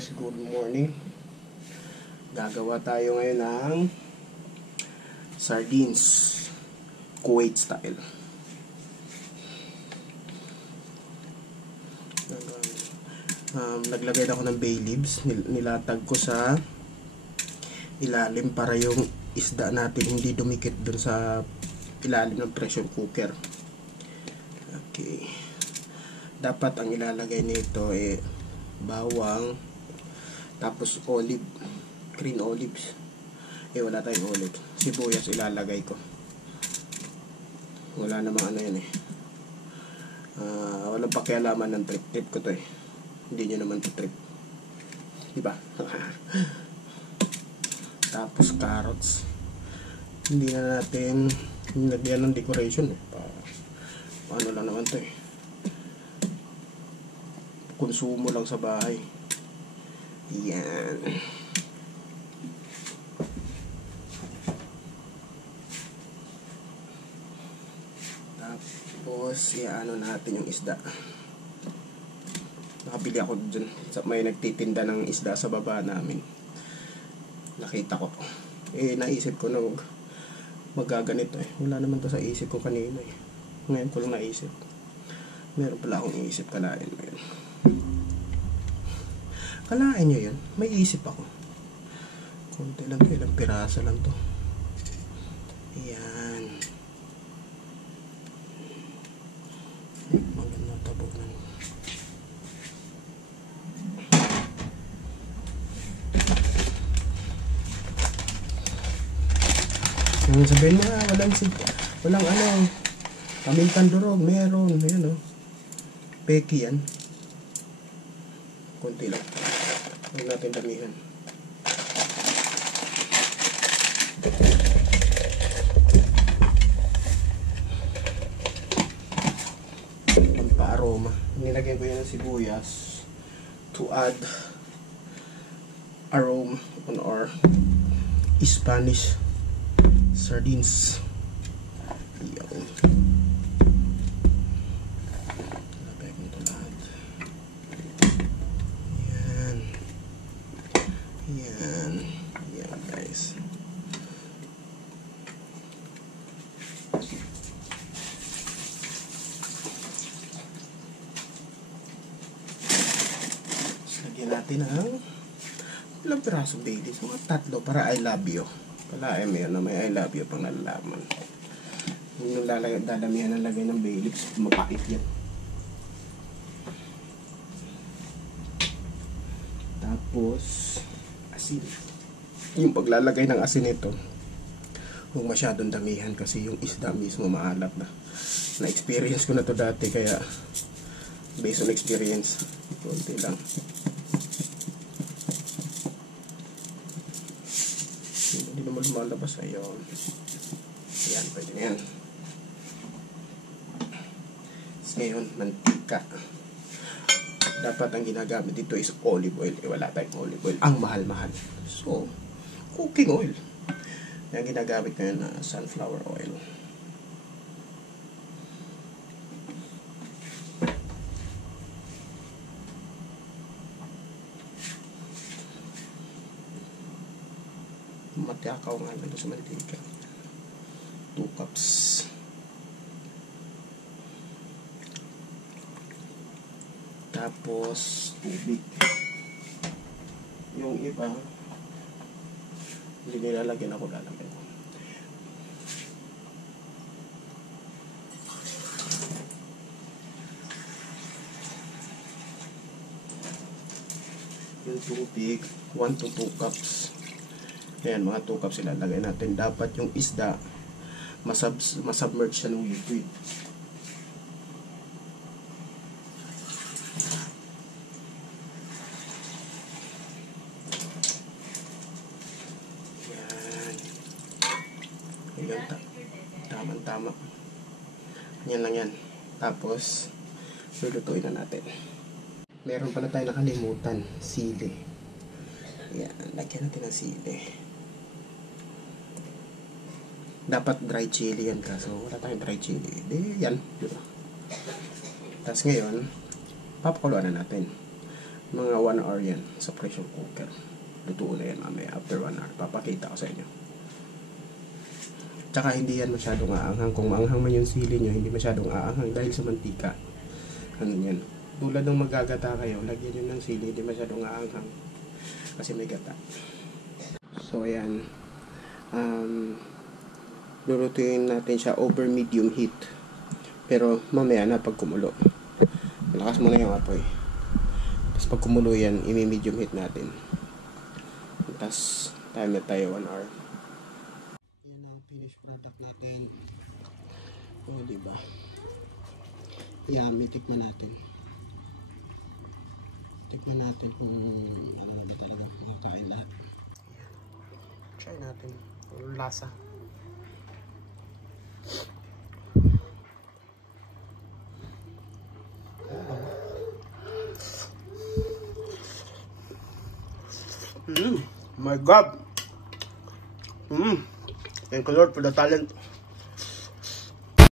guys, good morning. Gagawa tayo ngayon ng sardines Kuwait style. Naglagay ako ng bay leaves, nilatag ko sa ilalim para yung isda natin hindi dumikit dun sa ilalim ng pressure cooker. Okay, dapat ang ilalagay nito bawang, tapos olive, green olives. Wala tayong olive. Sibuyas ilalagay ko. Wala namang ano yan walang pakialaman ng trip ko to hindi nyo naman to trip, diba? Tapos carrots, hindi na natin nilagyan ng decoration ano lang naman to konsumo lang sa bahay. Yan. Tapos ano natin yung isda. Nakabili ako dyan, may nagtitinda ng isda sa baba namin. Nakita ko, naisip ko na magaganito wala naman to sa isip ko kanina ngayon ko lang naisip. Meron pala akong isip, kalain mo yun. Kalain nyo yun, may isip ako. Konti lang to, ilang pirasa lang to. Ayan. Maganda tabog na. Sabihin mo walang kamingkan durog, meron, ayan peki yan. Konti lang, huwag natin damihan. Pampaaroma, nilagyan ko yan ng sibuyas to add aroma on our Spanish sardines. Yan. Lapay ko ito lahat. Yan. Yan. Yan guys. Lagyan natin ang ilang pirasong bay leaves, mga 3 para I love you. Kalain mo yun na may I love you pang nalalaman. Yung dadamihan ng lagay ng bay leaves, mapait yan. Tapos asin. Yung paglalagay ng asin nito, huwag masyadong damihan kasi yung isda mismo maalat na. Na-experience ko na to dati, kaya based on experience, konti lang. Hindi naman lumalabas. Ayun. Ayan, pwede na yan. Ngayon, mantika. Dapat ang ginagamit dito is olive oil. Wala tayong olive oil. Ang mahal-mahal. So, cooking oil. Yung ginagamit ko yun na sunflower oil. Matakaw nga lang sa mantika. 2 cups. Tapos tubig. Yung iba hindi nilalagyan ako, lalagyan ko. Yung tubig 1 to 2 cups. Ayan, mga 2 cups ilalagay natin. Dapat yung isda masubmerge siya ng liquid. Ayan. Ayan, tama-tama. Yan lang yan. Tapos lulutuin na natin. Meron pala tayo nakalimutan, sili. Ayan, lagyan natin ng sili. Dapat dry chili yan, kaso wala tayong dry chili. Yan, diba? Tapos ngayon, papakuluan na natin. Mga 1 hour yan sa pressure cooker. Lutuo na yan mamaya after 1 hour. Papakita ko sa inyo. Tsaka hindi yan masyadong aanghang. Kung maanghang man yung sili nyo, hindi masyadong aanghang dahil sa mantika. Ano yan. Tulad ng magagata kayo, lagyan nyo ng sili, hindi masyadong aanghang. Kasi may gata. So ayan. Lulutuin natin siya over medium heat. Pero mamaya na pag kumulo. Malakas muna yung apoy. Tapos pag kumulo yan, imi-medium heat natin. Tapos timer tayo 1 hour. Yan ang finished product natin. O diba? Yummy, tikman natin. Tikman natin kung ano ba talaga pagkain na. Try natin. Yung lasa. My God! Thank you Lord for the talent.